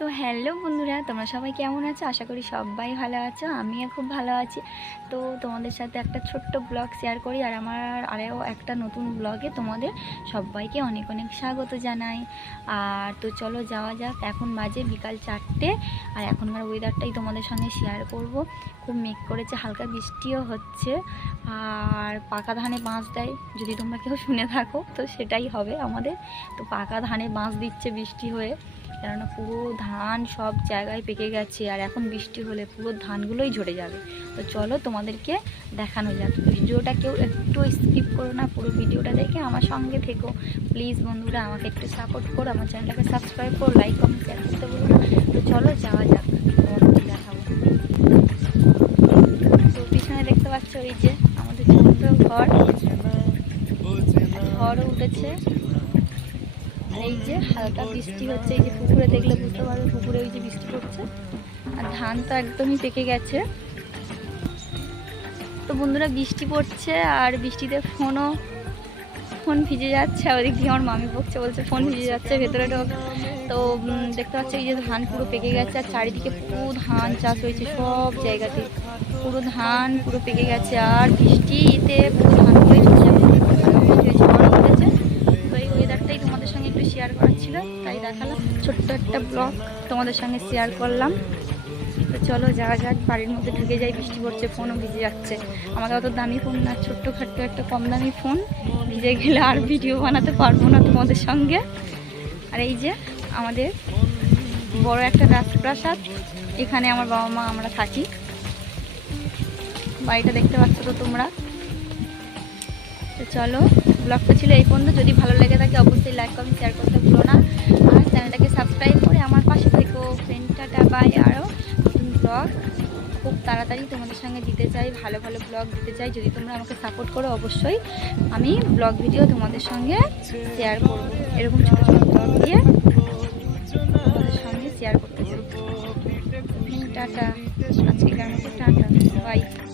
তো হ্যালো বন্ধুরা, তোমরা সবাই কেমন আছো? আশা করি সবাই ভালো আছো। আমিও খুব ভালো আছি। তো তোমাদের সাথে একটা ছোট্ট ব্লগ শেয়ার করি, আর আমার আরও একটা নতুন ব্লগে তোমাদের সবাইকে অনেক অনেক স্বাগত জানাই। আর তো চলো যাওয়া যাক। এখন বাজে বিকাল 4টে, আর এখনকার ওয়েদারটাই তোমাদের সঙ্গে শেয়ার করব। খুব মেঘ করেছে, হালকা বৃষ্টিও হচ্ছে, আর পাকা ধানে বাঁশ দেয়, যদি তোমরা কেউ শুনে থাকো তো সেটাই হবে আমাদের। তো পাকা ধানে বাঁশ দিচ্ছে বৃষ্টি হয়ে, কেননা পুরো ধান সব জায়গায় পেকে গেছে, আর এখন বৃষ্টি হলে পুরো ধানগুলোই ঝরে যাবে। তো চলো তোমাদেরকে দেখানো যাক। ভিডিওটা কেউ একটু স্কিপ করো না, পুরো ভিডিওটা দেখে আমার সঙ্গে থেকো প্লিজ। বন্ধুরা আমাকে একটু সাপোর্ট করো, আমার চ্যানেলটাকে সাবস্ক্রাইব করো, লাইক কমেন্ট শেয়ার করতে বলো না। তো চলো যাওয়া যাক, তোমাদেরকে দেখাবো। তো পিছনে দেখতে পাচ্ছ এই যে আমাদের ছোট্ট ঘরও উঠেছে, আর এই যে হালকা বৃষ্টি হচ্ছে। এই যে পুকুরে দেখলে বুঝতে পারবে, পুকুরে ওই যে বৃষ্টি পড়ছে, আর ধান তো একদমই পেকে গেছে। তো বন্ধুরা বৃষ্টি পড়ছে, আর বৃষ্টিতে ফোন ভিজে যাচ্ছে। আর ওদিক দিয়ে আমার মামি বকছে, বলছে ফোন ভিজে যাচ্ছে, ভেতরে ঢোক। তো দেখতে পাচ্ছি এই যে ধান পুরো পেকে গেছে, আর চারিদিকে পুরো ধান চাষ হয়েছে সব জায়গাতে, পুরো ধান পুরো পেকে গেছে। আর বৃষ্টিতে পুরো ধানগুলোই চলে যাবে, বৃষ্টি হয়েছে, ঝড় উঠেছে। তো এই ওয়েদারটাই তোমাদের সঙ্গে একটু শেয়ার করার ছিল, তাই দেখালাম। ছোট্ট একটা ব্লগ তোমাদের সঙ্গে শেয়ার করলাম। তো চলো যাওয়া যাক, বাড়ির মধ্যে ঢুকে যাই। বৃষ্টি পড়ছে, ফোনও ভিজে যাচ্ছে। আমাকে অত দামি ফোন না, ছোট্টখাট্ট একটা কম দামি ফোন, ভিজে গেলে আর ভিডিও বানাতে পারবো না তোমাদের সঙ্গে। আর এই যে আমাদের বড় একটা রাজপ্রাসাদ, এখানে আমার বাবা মা আমরা থাকি। বাড়িটা দেখতে পাচ্ছ তো তোমরা। তো চলো, ব্লগটা ছিল এই পর্যন্ত। যদি ভালো লেগে থাকে অবশ্যই লাইক কমেন্ট শেয়ার করতে ভুলো না, আর চ্যানেলটাকে সাবস্ক্রাইব করে আমার পাশে থেকো। ফ্রেন্ডটা বাই। আরও নতুন ব্লগ খুব তাড়াতাড়ি তোমাদের সঙ্গে দিতে চাই, ভালো ভালো ব্লগ দিতে চাই। যদি তোমরা আমাকে সাপোর্ট করো অবশ্যই আমি ব্লগ ভিডিও তোমাদের সঙ্গে শেয়ার করবো, এরকম ছোটো ছোটো ব্লগ দিয়ে তোমাদের সঙ্গে শেয়ার করতে চাই। টাটা, আজকে গান টাটা।